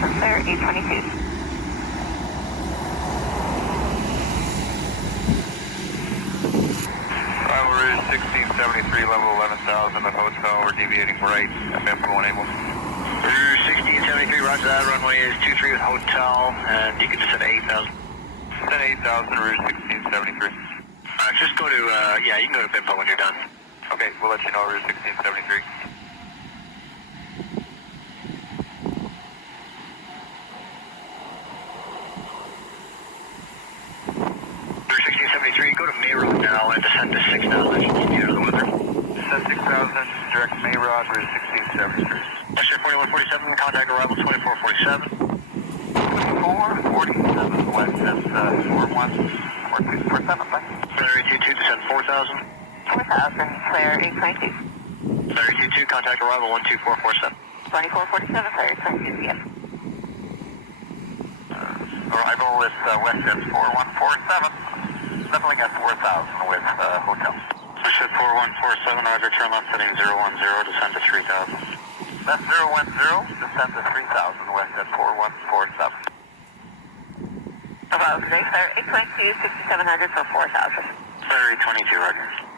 4000, clear 822. Arrival route 1673, level 11,000 at hotel. We're deviating right, FM enable. Route 1673, roger that. Runway is 23 with hotel, and you can just set 8,000. Set 8,000, route 1673. Just go to, yeah, you can go to BIMPO when you're done. Okay, we'll let you know, route 1673. Route 1673, go to May Road now and descend to 6,000. You know the weather. Descend 6,000, direct May Rod, route 1673. Extra 4147, contact arrival 2447. 2447, west is 414247, thanks. Larry 22, descend 4,000. 4000, clear 822. Larry 22, contact arrival 12447. 2447, clear 822, yes. Arrival is west is 4147, leveling at 4,000 with hotel. Push at 4147, roger, turn left heading 010, descend to 3,000. Left 010, descend to 3,000, west at 4147. About today, clear 822, 6700 for 4000. Larry 22, roger.